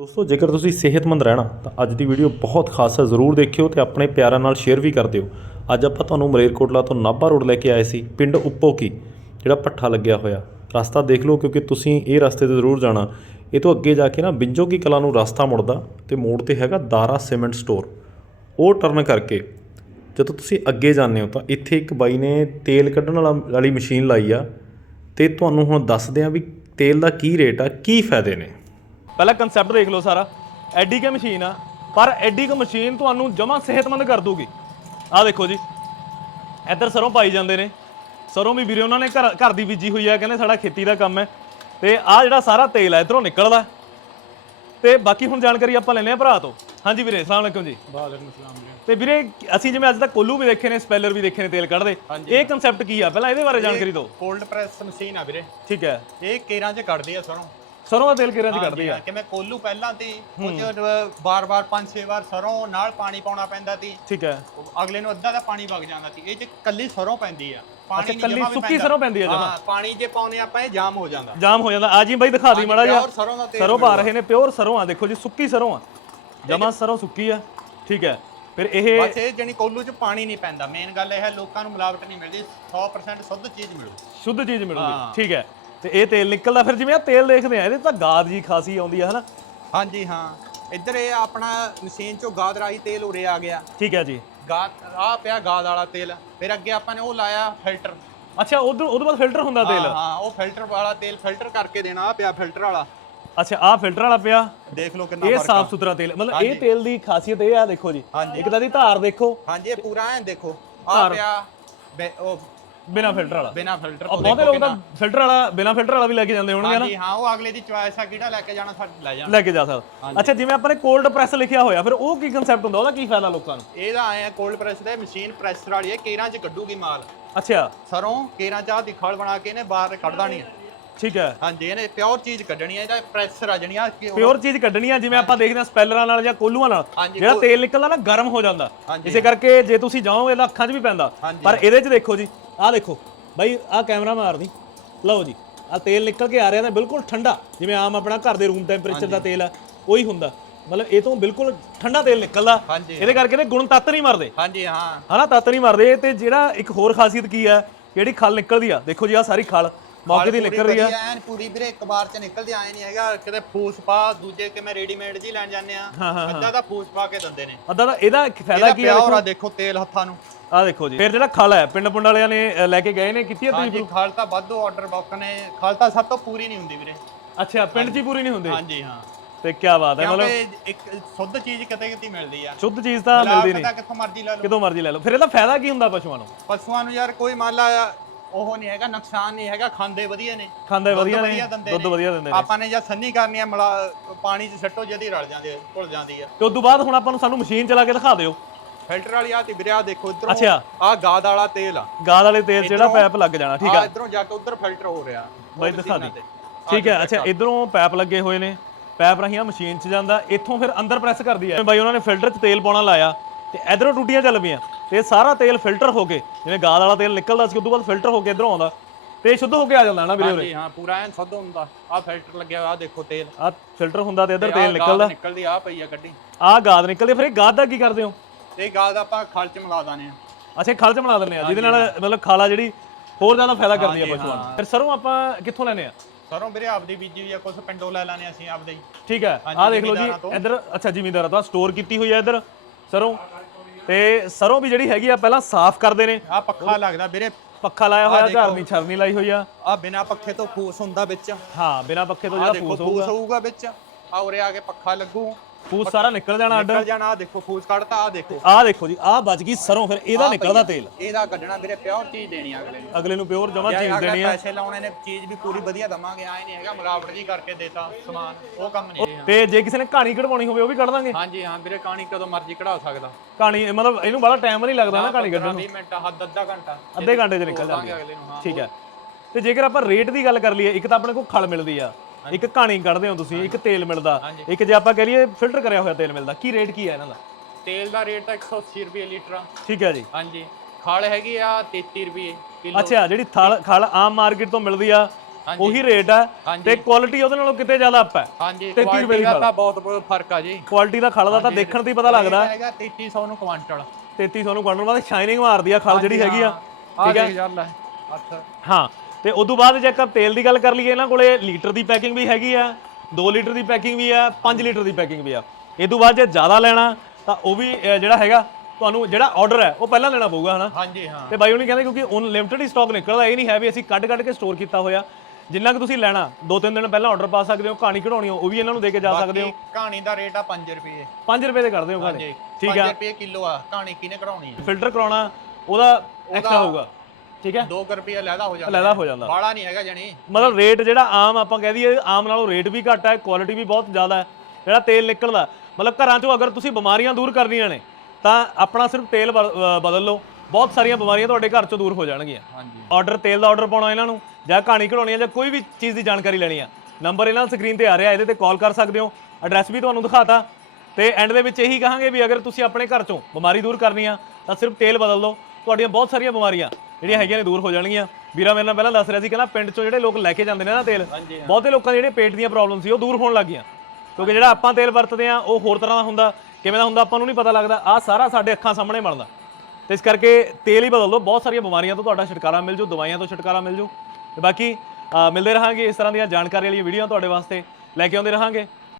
ਦੋਸਤੋ, ਜੇਕਰ ਤੁਸੀਂ ਸਿਹਤਮੰਦ ਰਹਿਣਾ, ਤਾਂ ਅੱਜ ਦੀ ਵੀਡੀਓ ਬਹੁਤ ਖਾਸ ਹੈ। ਜ਼ਰੂਰ ਦੇਖਿਓ ਤੇ ਆਪਣੇ ਪਿਆਰਾਂ ਨਾਲ ਸ਼ੇਅਰ ਵੀ ਕਰ ਦਿਓ। ਅੱਜ ਆਪਾਂ ਤੁਹਾਨੂੰ ਮਲੇਰਕੋਟਲਾ ਤੋਂ ਨਾਭਾ ਰੋਡ ਲੈ ਕੇ ਆਏ ਸੀ, ਪਿੰਡ ਉੱਪੋਕੀ, ਜਿਹੜਾ ਪੱਠਾ ਲੱਗਿਆ ਹੋਇਆ। ਰਸਤਾ ਦੇਖ ਲਓ, ਕਿਉਂਕਿ ਤੁਸੀਂ ਇਹ ਰਸਤੇ ਤੇ ਜ਼ਰੂਰ ਜਾਣਾ। ਇਹ ਤੋਂ ਅੱਗੇ ਜਾ ਕੇ ਨਾ ਬਿੰਜੋ ਕੀ ਕਲਾ ਨੂੰ ਰਸਤਾ ਮੁੜਦਾ ਤੇ ਮੋੜ ਤੇ ਹੈਗਾ ਦਾਰਾ ਸੀਮੈਂਟ ਸਟੋਰ ਉਹ ਟਰਨ ਕਰਕੇ, ਜਦੋਂ ਤੁਸੀਂ ਅੱਗੇ ਜਾਂਦੇ ਹੋ, ਤਾਂ ਇੱਥੇ ਇੱਕ ਬਾਈ ਨੇ ਤੇਲ ਕੱਢਣ ਵਾਲਾ, ਵਾਲੀ ਮਸ਼ੀਨ ਲਾਈ ਆ। ਤੇ ਤੁਹਾਨੂੰ ਹੁਣ ਦੱਸਦੇ ਆ ਵੀ ਤੇਲ ਦਾ ਕੀ ਰੇਟ ਆ, ਕੀ ਫਾਇਦੇ ਨੇ। ਪਹਿਲਾਂ ਕਨਸੈਪਟ ਦੇਖ ਲਓ ਸਾਰਾ। ਐਡੀ ਕੇ ਮਸ਼ੀਨ ਆ ਪਰ ਐਡੀ ਕੁ ਮਸ਼ੀਨ ਤੁਹਾਨੂੰ ਜਮਾ ਸਿਹਤਮੰਦ ਕਰ ਦੂਗੀ ਆਹ ਦੇਖੋ ਜੀ ਇੱਧਰ ਸਰੋਂ ਪਾਈ ਜਾਂਦੇ ਨੇ। ਸਰੋਂ ਵੀ ਵੀਰੇ ਉਹਨਾਂ ਨੇ ਘਰ ਘਰ ਦੀ ਬੀਜੀ ਹੋਈ ਆ ਕਹਿੰਦੇ ਸਾਡਾ ਖੇਤੀ ਦਾ ਕੰਮ ਹੈ। ਤੇ ਆਹ ਜਿਹੜਾ ਸਾਰਾ ਤੇਲ ਆ ਇਧਰੋਂ ਨਿਕਲਦਾ। ਤੇ ਬਾਕੀ ਹੁਣ ਜਾਣਕਾਰੀ ਆਪਾਂ ਲੈਨੇ ਆ ਭਰਾ ਤੋਂ। ਹਾਂਜੀ ਵੀਰੇ ਅਸਲਾਮ ਅਲੈਕੁਮ ਜੀ। ਵਾਲੇਕੁਮ ਸਲਾਮ ਜੀ। ਤੇ ਵੀਰੇ ਅਸੀਂ ਜਿਵੇਂ ਅੱਜ ਤੱਕ ਕੋਲੂ ਵੀ ਦੇਖੇ ਨੇ ਸਪੈਲਰ ਵੀ ਦੇਖੇ ਨੇ ਤੇਲ ਕੱਢਦੇ। ਇਹ ਕਨਸੈਪਟ ਕੀ ਆ? ਪਹਿਲਾਂ ਇਹਦੇ ਬਾਰੇ ਜਾਣਕਾਰੀ ਦਿਓ। ਕੋਲਡ ਪ੍ਰੈਸ ਮਸ਼ੀਨ ਆ ਵੀਰੇ। ਠੀਕ ਹੈ। ਇਹ ਕੇਰਾਂ 'ਚ ਕੱਢਦੀ ਆ ਸਰੋਂ। ਸਰੋਂ ਦਾ ਤੇਲ ਕਿਹਨਾਂ ਚ ਕੱਢਦੇ ਆ? ਕਿਵੇਂ ਕੋਲੂ ਪਹਿਲਾਂ ਤੀ ਉਹ ਬਾਰ-ਬਾਰ 5-6 ਵਾਰ ਸਰੋਂ ਨਾਲ ਪਾਣੀ ਪਾਉਣਾ ਪੈਂਦਾ ਤੀ ਠੀਕ ਹੈ। ਅਗਲੇ ਨੂੰ ਅੱਧਾ ਦਾ ਪਾਣੀ ਵਗ ਜਾਂਦਾ ਸੀ। ਇਹ 'ਚ ਕੱਲੀ ਸਰੋਂ ਪੈਂਦੀ ਆ। ਪਾਣੀ ਨਹੀਂ ਕੱਲੀ ਸੁੱਕੀ। ਸਰੋਂ ਪੈਂਦੀ ਆ ਜਮਾਂ? ਹਾਂ ਪਾਣੀ ਜੇ ਪਾਉਨੇ ਆਪਾਂ ਇਹ ਜਾਮ ਹੋ ਜਾਂਦਾ। ਜਾਮ ਹੋ ਜਾਂਦਾ। ਆ ਜੀ ਬਾਈ ਦਿਖਾ ਦੀ ਮਾੜਾ ਪਿਓਰ ਸਰੋਂ ਪਾ ਰਹੇ ਨੇ ਪਿਓਰ ਸਰੋਂ ਆ। ਦੇਖੋ ਜੀ ਸੁੱਕੀ ਸਰੋਂ ਆ। ਜਮਾ ਸਰੋਂ ਸੁੱਕੀ ਆ। ਠੀਕ ਹੈ। ਫਿਰ ਇਹ ਬਸ ਇਹ ਜਣੀ ਕੋਲੂ 'ਚ ਪਾਣੀ ਨਹੀਂ ਪੈਂਦਾ। ਮੇਨ ਗੱਲ ਇਹ ਹੈ ਲੋਕਾਂ ਨੂੰ ਮਿਲਾਵਟ ਨਹੀਂ ਮਿਲਦੀ। 100% ਸ਼ੁੱਧ ਚੀਜ਼ ਮਿਲੂ। ਸ਼ੁੱਧ ਚੀਜ਼ ਮਿਲੂਗੀ। ਠੀਕ ਹੈ। ਤੇ ਇਹ ਤੇਲ ਨਿਕਲਦਾ ਫਿਰ ਜਿਵੇਂ ਆ ਤੇਲ ਦੇਖਦੇ ਆ ਇਹਦੇ ਤਾਂ ਗਾਦ ਜੀ ਖਾਸੀ ਆਉਂਦੀ ਆ ਹਨਾ? ਹਾਂਜੀ ਹਾਂ। ਇੱਧਰ ਇਹ ਆਪਣਾ ਮਸ਼ੀਨ 'ਚੋਂ ਗਾਦ ਰਾਈ ਤੇਲ ਉਰੇ ਆ ਗਿਆ। ਠੀਕ ਹੈ ਜੀ। ਗਾਦ ਆ ਪਿਆ ਗਾਦ ਵਾਲਾ ਤੇਲ। ਫਿਰ ਅੱਗੇ ਆਪਾਂ ਨੇ ਉਹ ਲਾਇਆ ਫਿਲਟਰ। ਅੱਛਾ ਉਧਰ ਉਹਦੇ ਬਾਅਦ ਫਿਲਟਰ ਹੁੰਦਾ ਤੇਲ? ਹਾਂ ਹਾਂ ਉਹ ਫਿਲਟਰ ਵਾਲਾ ਤੇਲ ਫਿਲਟਰ ਕਰਕੇ ਦੇਣਾ ਆ ਪਿਆ ਫਿਲਟਰ ਵਾਲਾ। ਅੱਛਾ ਆਹ ਫਿਲਟਰ ਵਾਲਾ ਪਿਆ? ਦੇਖ ਲਓ ਕਿੰਨਾ ਇਹ ਫ਼ਰਕ ਸਾਫ਼ ਸੁਥਰਾ ਤੇਲ ਮਤਲਬ ਇਹ ਤੇਲ ਦੀ ਖਾਸੀਅਤ ਇਹ ਆ ਦੇਖੋ ਜੀ। ਇੱਕ ਤਾਂ ਦੀ ਧਾਰ ਦੇਖੋ। ਹਾਂਜੀ ਇਹ ਪੂਰਾ ਐ ਦੇਖੋ। ਆ ਪਿਆ ਉਹ ਬਿਨਾ ਫਿਲਟਰ ਵਾਲਾ। ਬਿਨਾ ਫਿਲਟਰ ਉਹ ਤੋਂ ਬਹੁਤੇ ਲੋਕ ਤਾਂ ਫਿਲਟਰ ਵਾਲਾ ਬਿਨਾ ਫਿਲਟਰ ਵਾਲਾ ਵੀ ਲੈ ਕੇ ਜਾਂਦੇ ਹੋਣਗੇ ਨਾ। ਹਾਂਜੀ ਹਾਂ ਉਹ ਅਗਲੇ ਦੀ ਚੁਆਇਸ ਆ ਕਿਹੜਾ ਲੈ ਕੇ ਜਾਣਾ ਸਾਡੇ ਲੈ ਜਾਣਾ। ਲੈ ਕੇ ਜਾ ਸਕਦਾ। ਅੱਛਾ ਜਿਵੇਂ ਆਪਾਂ ਨੇ ਕੋਲਡ ਪ੍ਰੈਸ ਲਿਖਿਆ ਹੋਇਆ ਫਿਰ ਉਹ ਕੀ ਕਨਸੈਪਟ ਹੁੰਦਾ? ਉਹਦਾ ਕੀ ਫਾਇਦਾ ਲੋਕਾਂ ਨੂੰ? ਇਹਦਾ ਆਏ ਆ ਕੋਲਡ ਪ੍ਰੈਸ ਦਾ ਮਸ਼ੀਨ ਪ੍ਰੈਸਰ ਵਾਲੀ ਹੈ ਕੇਰਾਂ 'ਚ ਕੱਢੂਗੀ ਮਾਲ। ਅੱਛਾ। ਸਰੋਂ ਕੇਰਾਂ 'ਚ ਆ ਦੀ ਖਲ ਬਣਾ ਕੇ ਇਹਨੇ ਬਾਹਰ ਕੱਢਦਾ ਨਹੀਂ ਠੀਕ ਹੈ। ਹਾਂਜੀ ਇਹਨੇ ਪਿਓਰ ਚੀਜ਼ ਕੱਢਣੀ ਹੈ ਇਹਦਾ ਪ੍ਰੈਸਰ ਆ ਜਣੀ ਆ ਪਿਓਰ ਚੀਜ਼ ਕੱਢਣੀ ਆ ਜਿਵੇਂ ਆਪਾਂ ਦੇਖਦੇ ਹਾਂ ਸਪੈਲਰਾਂ ਨਾਲ ਜਾਂ ਕੋਲੂਆਂ ਨਾਲ ਜਿਹੜਾ ਤੇਲ ਨਿਕਲਦਾ ਨਾ ਗਰਮ ਹੋ ਜਾਂਦਾ। ਇਸੇ ਕਰਕੇ ਜੇ ਤੁਸੀਂ ਜਾਓਗੇ ਤਾਂ ਅੱਖਾਂ 'ਚ ਵੀ ਪੈਂਦਾ। ਪਰ ਇਹਦੇ 'ਚ ਦੇਖੋ ਜੀ ਆਹ ਦੇਖੋ ਬਾਈ ਆਹ ਕੈਮਰਾ ਮਾਰਦੀ ਲਓ ਜੀ ਆਹ ਤੇਲ ਨਿਕਲ ਕੇ ਆ ਰਿਹਾ ਤਾਂ ਬਿਲਕੁਲ ਠੰਡਾ। ਜਿਵੇਂ ਆਮ ਆਪਣਾ ਘਰ ਦੇ ਰੂਮ ਟੈਂਪਰੇਚਰ ਦਾ ਤੇਲ ਆ ਉਹੀ ਹੁੰਦਾ। ਮਤਲਬ ਇਹ ਤੋਂ ਬਿਲਕੁਲ ਠੰਡਾ ਤੇਲ ਨਿਕਲਦਾ। ਇਹਦੇ ਕਰਕੇ ਤੇ ਗੁਣ ਤੱਤ ਨਹੀਂ ਮਰਦੇ। ਹਾਂਜੀ ਹਾਂ। ਹਨਾ ਤੱਤ ਨਹੀਂ ਮਰਦੇ। ਤੇ ਜਿਹੜਾ ਇੱਕ ਹੋਰ ਖਾਸੀਅਤ ਕੀ ਆ ਜਿਹੜੀ ਖਲ ਨਿਕਲਦੀ ਆ ਦੇਖੋ ਜੀ ਆਹ ਸਾਰੀ ਖਲ। ਮੌਕੇ ਦੀ ਨਿਕਲ ਰਹੀ ਆ। ਐਨ ਪੂਰੀ ਵੀਰੇ ਇੱਕ ਵਾਰ ਚ ਨਿਕਲਦੀ ਆਏ ਨਹੀਂ ਹੈਗਾ ਕਿਤੇ ਫੂਸ ਪਾ ਦੂਜੇ ਕਿਵੇਂ ਰੈਡੀਮੇਡ ਜੀ ਲੈਣ ਜਾਂਦੇ ਆ। ਅੱਧਾ ਦਾ ਫੂਸ ਪਾ ਕੇ ਦਿੰਦੇ ਨੇ। ਅੱਧਾ ਤਾਂ ਇਹਦਾ ਫਾਇਦਾ ਕੀ ਆ ਆ ਦੇਖੋ। ਤੇਲ ਹੱਥਾਂ ਨੂੰ। ਆਹ ਦੇਖੋ ਜੀ। ਫਿਰ ਜਿਹੜਾ ਖਲ ਹੈ ਪਿੰਡ ਪੁੰਡ ਵਾਲਿਆਂ ਨੇ ਲੈ ਕੇ ਗਏ ਨੇ ਕੀਤੀ ਆ ਤੁਸੀਂ ਖਾਲ ਤਾਂ ਵਾਧੂ ਆਰਡਰ ਬੁੱਕ ਨੇ। ਖਾਲ ਤਾਂ ਸਭ ਤੋਂ ਪੂਰੀ ਨਹੀਂ ਹੁੰਦੀ ਵੀਰੇ। ਅੱਛਾ ਪਿੰਡ 'ਚ ਹੀ ਪੂਰੀ ਨਹੀਂ ਹੁੰਦੀ? ਹਾਂਜੀ ਹਾਂ। ਤੇ ਕੀ ਬਾਤ ਹੈ ਮਤਲਬ ਇੱਕ ਸ਼ੁੱਧ ਚੀਜ਼ ਕਿਤੇ ਕਿਤੇ ਮਿਲਦੀ ਆ। ਸ਼ੁੱਧ ਚੀਜ਼ ਤਾਂ ਮਿਲਦੀ ਨਹੀਂ। ਤਾਂ ਕਿੱਥੋਂ ਮਰਜ਼ੀ ਲੈ ਲਓ। ਕਿਤੋਂ ਮਰਜ਼ੀ ਲੈ ਲਓ। ਫਿਰ ਇਹਦਾ ਫਾਇਦਾ ਕੀ ਹੁੰਦਾ ਪਸ਼ੂਆਂ ਨੂੰ? ਪਸ਼ੂਆਂ ਨੂੰ ਯਾਰ ਕੋਈ ਮੰਨ ਲਾ ਉਹ ਨਹੀਂ ਹੈਗਾ ਨੁਕਸਾਨ ਨਹੀਂ ਹੈਗਾ ਖਾਂਦੇ ਵਧੀਆ ਨੇ। ਖਾਂਦੇ ਵਧੀਆ ਨੇ ਦੁੱਧ। ਵਧੀਆ ਦਿੰਦੇ ਨੇ। ਆਪਾਂ ਨੇ ਜਾਂ ਸੰਨੀ ਕਰਨੀ ਆ ਮਲਾ ਪਾਣੀ 'ਚ ਸੱਟੋ ਜਦੀ ਰਲ ਜਾਂਦੇ ਘੁਲ ਜਾਂਦੀ ਆ। ਤੇ ਉਸ ਤੋਂ ਬਾਅਦ ਹੁਣ ਆਪਾਂ ਨੂੰ ਸਾਨੂੰ ਮਸ਼ੀਨ ਚਲਾ ਕੇ ਦਿਖਾ ਦਿਓ। ਫਿਲਟਰ ਵਾਲੀ ਆ ਤੇ ਵੀਰੇ ਆ ਦੇਖੋ ਇਧਰੋਂ ਅੱਛਾ। ਆ ਗਾਦ ਵਾਲਾ ਤੇਲ ਆ। ਗਾਦ ਵਾਲੇ ਤੇਲ ਜਿਹੜਾ ਪੈਪ ਲੱਗ ਜਾਣਾ ਠੀਕ ਆ। ਆ ਇਧਰੋਂ ਜਾ ਕੇ ਉਧਰ ਫਿਲਟਰ ਹੋ ਰਿਹਾ ਬਾਈ ਦਿਖਾ ਦੀ। ਠੀਕ ਹੈ ਅੱਛਾ ਇਧਰੋਂ ਪੈਪ ਲੱਗੇ ਹੋਏ ਨੇ। ਪੈਪ ਰਾਹੀਂ ਮਸ਼ੀਨ 'ਚ ਜਾਂਦਾ ਇੱਥੋਂ ਫਿਰ ਅੰਦਰ ਪ੍ਰੈਸ ਕਰਦੀ ਹੈ ਬਾਈ ਉਹਨਾਂ ਨੇ ਫਿਲਟਰ 'ਚ ਤੇਲ ਪਾਉਣਾ ਲਾਇਆ ਤੇ ਇਧਰੋਂ ਟੂਟੀਆਂ ਚੱਲ ਪਈਆਂ। ਤੇ ਇਹ ਸਾਰਾ ਤੇਲ ਫਿਲਟਰ ਹੋ ਕੇ ਜਿਵੇਂ ਗਾਦ ਵਾਲਾ ਤੇਲ ਨਿਕਲਦਾ ਸੀ ਉਸ ਤੋਂ ਬਾਅਦ ਫਿਲਟਰ ਹੋ ਕੇ ਇਧਰੋਂ ਆਉਂਦਾ। ਤੇ ਸ਼ੁੱਧ ਹੋ ਕੇ ਆ ਜਾਂਦਾ ਨਾ ਵੀਰੇ ਹਾਂਜੀ ਹਾਂ ਪੂਰਾ ਐਨ ਸ਼ੁੱਧ ਹੁੰਦਾ। ਆ ਫਿਲਟਰ ਲੱਗਿਆ ਆ ਦੇਖੋ ਤੇਲ। ਆ ਫਿਲਟਰ ਹੁੰਦਾ ਤੇ ਇਧਰ ਤੇਲ ਨਿਕਲਦਾ। ਨਿਕਲਦੀ ਆ ਪਈ ਆ ਗੱਡੀ। ਆਹ ਗਾਦ ਨਿਕਲਦੀ ਫਿਰ ਇਹ ਗਾਦ ਦਾ ਕੀ ਕਰਦੇ ਹੋ? ਤੇ ਗਾਦ ਆਪਾਂ ਖਲ ਚ ਮਿਲਾ ਦਾਨੇ ਆ ਅੱਛਾ ਖਲ ਚ ਬਣਾ ਦਿੰਦੇ ਆ ਜਿਹਦੇ ਨਾਲ ਮਤਲਬ ਖਾਲਾ ਜਿਹੜੀ ਹੋਰ ਜ਼ਿਆਦਾ ਫਾਇਦਾ ਕਰਦੀ ਆ ਪਸ਼ੂਆਂ ਨੂੰ। ਫਿਰ ਸਰੋਂ ਆਪਾਂ ਕਿੱਥੋਂ ਲੈਨੇ ਆ? ਸਰੋਂ ਵੀਰੇ ਆਪਦੀ ਬੀਜੀ ਹੋਈ ਆ ਕੁਝ ਪਿੰਡੋਂ ਲੈ ਲਾਨੇ ਅਸੀਂ ਆਪਦੇ ਹੀ। ਠੀਕ ਹੈ। ਆਹ ਦੇਖ ਲਓ ਜੀ। ਇੱਧਰ ਅੱਛਾ ਜ਼ਿਮੀਂਦਾਰਾਂ ਤੋਂ। ਸਟੋਰ ਕੀਤੀ ਹੋਈ ਹੈ ਇੱਧਰ ਸਰੋਂ। ਤੇ ਸਰੋਂ ਵੀ ਜਿਹੜੀ ਹੈਗੀ ਆ ਪਹਿਲਾਂ ਸਾਫ਼ ਕਰਦੇ ਨੇ। ਆ ਪੱਖਾ ਲੱਗਦਾ ਵੀਰੇ। ਪੱਖਾ ਲਾਇਆ ਹੋਇਆ ਦੇਖੋ। ਝਾਰਨੀ ਛਰਨੀ ਲਾਈ ਹੋਈ ਆ। ਆ ਬਿਨਾ ਪੱਖੇ ਤੋਂ ਫੂਸ ਹੁੰਦਾ ਵਿੱਚ। ਹਾਂ ਬਿਨਾ ਪੱਖੇ ਤੋਂ ਆ ਜਿਹੜਾ ਦੇਖੋ ਫੂਸ ਫੂਸ ਹੋਊਗਾ। ਹੋਊਗਾ ਵਿੱਚ। ਆ ਉਰੇ ਆ ਕੇ ਪੱਖਾ ਲੱਗੂ। ਫੂਸ ਸਾਰਾ ਨਿਕਲ ਜਾਣਾ ਅੱਡ। ਨਿਕਲ ਜਾਣਾ ਆ ਦੇਖੋ ਫੂਸ ਕੱਢਤਾ ਆ ਦੇਖੋ। ਆਹ ਦੇਖੋ ਜੀ ਆਹ ਬਚ ਗਈ ਸਰੋਂ ਫਿਰ ਇਹਦਾ ਨਿਕਲਦਾ ਤੇਲ। ਇਹਦਾ ਕੱਢਣਾ ਵੀਰੇ ਪਿਓਰ ਚੀਜ਼ ਦੇਣੀ ਆ ਅਗਲੇ ਨੂੰ। ਅਗਲੇ ਨੂੰ ਪਿਓਰ ਜਮਾ ਚੀਜ਼ ਅਗਲੇ ਦੇਣੀ ਆ। ਪੈਸੇ ਲਾਉਣੇ ਨੇ ਚੀਜ਼ ਵੀ ਪੂਰੀ ਵਧੀਆ ਦਵਾਂਗੇ ਆਏ ਨਹੀਂ ਹੈਗਾ ਮਿਲਾਵਟ ਜੀ ਕਰਕੇ ਦੇਤਾ ਸਮਾਨ ਉਹ ਕੰਮ ਨਹੀਂ ਤੇ ਜੇ ਕਿਸੇ ਨੇ ਕਹਾਣੀ ਕਢਵਾਉਣੀ ਹੋਵੇ ਉਹ ਵੀ ਕੱਢ ਦਾਂਗੇ। ਹਾਂਜੀ ਹਾਂ ਵੀਰੇ ਕਹਾਣੀ ਕਦੋਂ ਮਰਜ਼ੀ ਕਢਾ ਸਕਦਾ। ਕਹਾਣੀ ਮਤਲਬ ਇਹਨੂੰ ਬੜਾ ਟਾਈਮ ਨਹੀਂ ਲੱਗਦਾ ਨਾ ਕਹਾਣੀ ਕੱਢਣ ਨੂੰ। 20 ਮਿੰਟ ਹੱਦ ਅੱਧਾ ਘੰਟਾ। ਅੱਧੇ ਘੰਟੇ 'ਚ ਨਿਕਲ ਜਾਂਦੀ ਦਾਂਗੇ ਹੈ ਅਗਲੇ ਨੂੰ ਹਾਂ ਠੀਕ ਹੈ ਤੇ ਜੇਕਰ ਆਪਾਂ ਰੇਟ ਦੀ ਗੱਲ ਕਰ ਲਈਏ ਇੱਕ ਤਾਂ ਆਪਣੇ ਕੋਲ ਖਲ ਮਿਲਦੀ ਆ। ਇੱਕ ਕਹਾਣੀ ਕੱਢਦੇ ਹੋ ਤੁਸੀਂ ਇੱਕ ਤੇਲ ਮਿਲਦਾ। ਇੱਕ ਜੇ ਆਪਾਂ ਕਹ ਲਈਏ ਫਿਲਟਰ ਕਰਿਆ ਹੋਇਆ ਤੇਲ ਮਿਲਦਾ ਕੀ ਰੇਟ ਕੀ ਹੈ ਇਹਨਾਂ ਦਾ? ਤੇਲ ਦਾ ਰੇਟ ਤਾਂ 180 ਰੁਪਏ ਲੀਟਰ ਆ। ਠੀਕ ਹੈ ਜੀ। ਹਾਂਜੀ। ਖਾਲ ਹੈਗੀ ਆ 33 ਰੁਪਏ ਕਿਲੋ। ਅੱਛਾ ਜਿਹੜੀ ਥਲ ਖਲ ਆਮ ਮਾਰਕੀਟ ਤੋਂ ਮਿਲਦੀ ਆ। ਉਹੀ ਰੇਟ ਆ। ਤੇ ਕੁਆਲਿਟੀ ਉਹਦੇ ਨਾਲੋਂ ਕਿਤੇ ਜ਼ਿਆਦਾ ਅਪ ਹੈ। ਹਾਂਜੀ 33 ਰੁਪਏ ਦੀ ਕੁਆਲਿਟੀ ਦਾ। ਤਾਂ ਬਹੁਤ ਬਹੁਤ ਫ਼ਰਕ ਆ ਜੀ। ਕੁਆਲਿਟੀ ਦਾ ਖਲ ਦਾ ਤਾਂ ਦੇਖਣ ਤੇ ਹੀ ਪਤਾ ਲੱਗਦਾ। ਹੈਗਾ 3300 ਨੂੰ ਕੁਆਂਟਲ। 3300 ਨੂੰ ਕੁਆਂਟਲ ਬਾਅਦ ਸ਼ਾਈਨਿੰਗ ਮਾਰਦੀ ਆ ਖਲ ਜਿਹੜੀ ਹੈਗੀ ਆ। ਆ ਦੇਖ ਯਾਰ ਅੱਛਾ ਹਾਂ ਤੇ ਉਦੋਂ ਬਾਅਦ ਜੇ ਆਪਾਂ ਤੇਲ ਦੀ ਗੱਲ ਕਰ ਲਈਏ ਇਹਨਾਂ ਕੋਲੇ ਲੀਟਰ ਦੀ ਪੈਕਿੰਗ ਵੀ ਹੈਗੀ ਆ 2 ਲੀਟਰ ਦੀ ਪੈਕਿੰਗ ਵੀ ਆ 5 ਲੀਟਰ ਦੀ ਪੈਕਿੰਗ ਵੀ ਆ। ਤੋਂ ਬਾਅਦ ਜੇ ਜ਼ਿਆਦਾ ਲੈਣਾ ਤਾਂ ਉਹ ਵੀ ਜਿਹੜਾ ਹੈਗਾ ਤੁਹਾਨੂੰ ਜਿਹੜਾ ਆਰਡਰ ਹੈ ਉਹ ਪਹਿਲਾਂ ਲੈਣਾ ਪਊਗਾ ਹਨਾ? ਹਾਂਜੀ ਹਾਂ। ਤੇ ਬਾਈ ਉਹਨੇ ਕਹਿੰਦੇ ਕਿਉਂਕਿ ਉਹ ਲਿਮਟਿਡ ਹੀ ਸਟਾਕ ਨਿਕਲਦਾ ਇਹ ਨਹੀਂ ਹੈ ਵੀ ਅਸੀਂ ਕੱਢ ਕੱਢ ਕੇ ਸਟੋਰ ਕੀਤਾ ਹੋਇਆ। ਜਿੰਨਾ ਕਿ ਤੁਸੀਂ ਲੈਣਾ ਦੋ ਤਿੰਨ ਦਿਨ ਪਹਿਲਾਂ ਆਰਡਰ ਪਾ ਸਕਦੇ ਹੋ ਕਹਾਣੀ ਕਢਾਉਣੀ ਹੋ ਉਹ ਵੀ ਇਹਨਾਂ ਨੂੰ ਦੇ ਕੇ ਜਾ ਸਕਦੇ ਹੋ। ਕਹਾਣੀ ਦਾ ਰੇਟ ਆ 5 ਰੁਪਏ। 5 ਰੁਪਏ ਦੇ ਕਰਦੇ ਹੋ ਕਹਾਣੀ ਠੀਕ 5 ਆ ਰੁਪਏ ਕਿਲੋ ਆ ਕਹਾਣੀ ਕਿਨੇ ਕਢਾਉਣੀ ਹੈ ਫਿਲਟਰ ਕਰਾਉਣਾ ਉਹਦਾ ਐਕਸਟਰਾ ਹੋਊਗਾ। ਠੀਕ ਹੈ? 2 ਰੁਪਏ ਲੈਦਾ ਹੋ ਜਾਂਦਾ। ਲੈਦਾ ਹੋ ਜਾਂਦਾ। ਬਾਲਾ ਨਹੀਂ ਹੈਗਾ ਜਣੀ। ਮਤਲਬ ਰੇਟ ਜਿਹੜਾ ਆਮ ਆਪਾਂ ਕਹਿ ਦਈਏ ਆਮ ਨਾਲੋਂ ਰੇਟ ਵੀ ਘੱਟ ਹੈ ਕੁਆਲਿਟੀ ਵੀ ਬਹੁਤ ਜ਼ਿਆਦਾ ਹੈ। ਜਿਹੜਾ ਤੇਲ ਨਿਕਲਦਾ ਮਤਲਬ ਘਰਾਂ ਚੋਂ ਅਗਰ ਤੁਸੀਂ ਬਿਮਾਰੀਆਂ ਦੂਰ ਕਰਨੀਆਂ ਨੇ ਤਾਂ ਆਪਣਾ ਸਿਰਫ ਤੇਲ ਬਦਲ ਲਓ। ਬਹੁਤ ਸਾਰੀਆਂ ਬਿਮਾਰੀਆਂ ਤੁਹਾਡੇ ਘਰ ਚੋਂ ਦੂਰ ਹੋ ਜਾਣਗੀਆਂ। ਹਾਂਜੀ। ਆਰਡਰ ਤੇਲ ਦਾ ਆਰਡਰ ਪਾਉਣਾ ਇਹਨਾਂ ਨੂੰ ਜਾਂ ਕਹਾਣੀ ਹੈ ਜਾਂ ਕੋਈ ਵੀ ਚੀਜ਼ ਦੀ ਜਾਣਕਾਰੀ ਲੈਣੀ ਆ। ਨੰਬਰ ਇਹਨਾਂ ਦਾ ਸਕਰੀਨ ਤੇ ਆ ਰਿਹਾ ਇਹਦੇ ਤੇ ਕਾਲ ਕਰ ਸਕਦੇ ਹੋ। ਐਡਰੈਸ ਵੀ ਤੁਹਾਨੂੰ ਦਿਖਾਤਾ। ਤੇ ਐਂਡ ਦੇ ਵਿੱਚ ਇਹੀ ਕਹਾਂਗੇ ਵੀ ਅਗਰ ਤੁਸੀਂ ਆਪਣੇ ਘਰ ਚੋਂ ਬਿਮਾਰੀ ਦੂਰ ਕਰਨੀ ਆ ਤਾਂ ਸਿਰਫ ਤੇਲ ਬਦਲ ਦਿਓ ਤੁਹਾਡੀਆਂ ਬਹੁਤ ਸਾਰੀਆਂ ਬਿਮਾਰੀਆਂ। ਜਿਹੜੀਆਂ ਹੈਗੀਆਂ ਨੇ ਦੂਰ ਹੋ ਜਾਣਗੀਆਂ। ਵੀਰਾ ਮੇਰੇ ਨਾਲ ਪਹਿਲਾਂ ਦੱਸ ਰਿਹਾ ਸੀ ਕਹਿੰਦਾ ਪਿੰਡ ਚੋਂ ਜਿਹੜੇ ਲੋਕ ਲੈ ਕੇ ਜਾਂਦੇ ਨੇ ਨਾ ਤੇਲ ਬਹੁਤੇ ਲੋਕਾਂ ਦੇ ਜਿਹੜੇ ਪੇਟ ਦੀਆਂ ਪ੍ਰੋਬਲਮ ਸੀ ਉਹ ਦੂਰ ਹੋਣ ਲੱਗ ਗਈਆਂ ਕਿਉਂਕਿ ਜਿਹੜਾ ਆਪਾਂ ਤੇਲ ਵਰਤਦੇ ਆ ਉਹ ਹੋਰ ਤਰ੍ਹਾਂ ਦਾ ਹੁੰਦਾ। ਕਿਵੇਂ ਦਾ ਹੁੰਦਾ ਆਪਾਂ ਨੂੰ ਨਹੀਂ ਪਤਾ ਲੱਗਦਾ। ਆ ਸਾਰਾ ਸਾਡੇ ਅੱਖਾਂ ਸਾਹਮਣੇ ਬਣਦਾ। ਤੇ ਇਸ ਕਰਕੇ ਤੇਲ ਹੀ ਬਦਲ ਦਿਓ ਬਹੁਤ ਸਾਰੀਆਂ ਬਿਮਾਰੀਆਂ ਤੋਂ ਤੁਹਾਡਾ ਛੁਟਕਾਰਾ ਮਿਲ ਜੂ ਦਵਾਈਆਂ ਤੋਂ ਛੁਟਕਾਰਾ ਮਿਲ ਜੂ। ਤੇ ਬਾਕੀ ਮਿਲਦੇ ਰਹਾਂਗੇ ਇਸ ਤਰ੍ਹਾਂ ਦੀਆਂ ਜਾਣਕਾਰੀ ਵਾਲੀਆਂ ਵੀਡੀਓ ਤੁਹਾਡੇ ਵਾਸਤੇ। ਲੈ ਕੇ ਆਉਂਦੇ ਰਹਾਂਗੇ।